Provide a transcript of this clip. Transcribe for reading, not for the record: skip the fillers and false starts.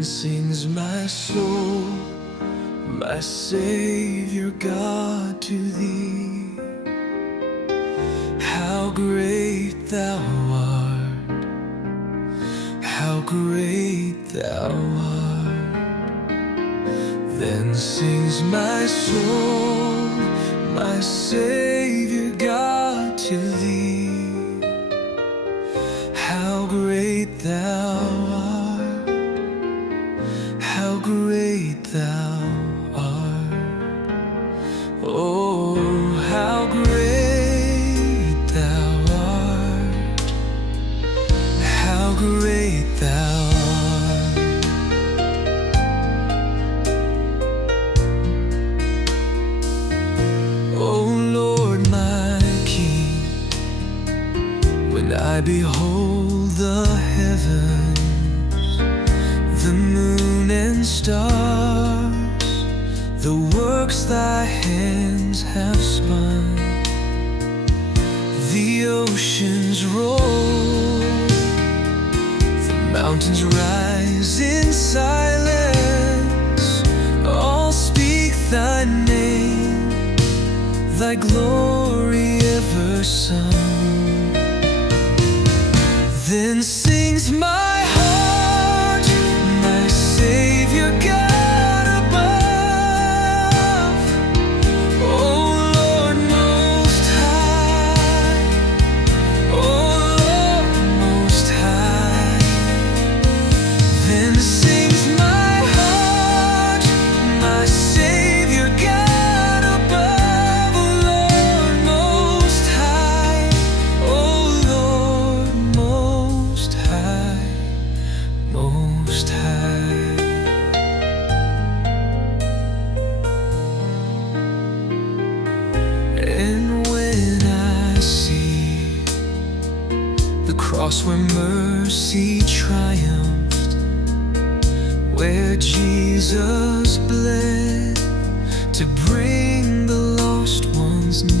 Then sings my soul, my Savior God, to Thee. How great Thou art, how great Thou art. Then sings my soul, my Savior God, to Thee. How great Thou art, how great Thou art. Oh, how great Thou art, how great Thou art. Oh Lord, my King, when I behold the heavens, the moon and stars, the works Thy hands have spun, the oceans roll, the mountains rise in silence, all speak Thy name, Thy glory ever sung. Then sings my heart, my Savior God above. Oh Lord most high, oh Lord most high. Then sings my heart, my Savior God above. Oh Lord most high, oh Lord most high, most high. And when I see the cross where mercy triumphed, where Jesus bled to bring the lost ones near,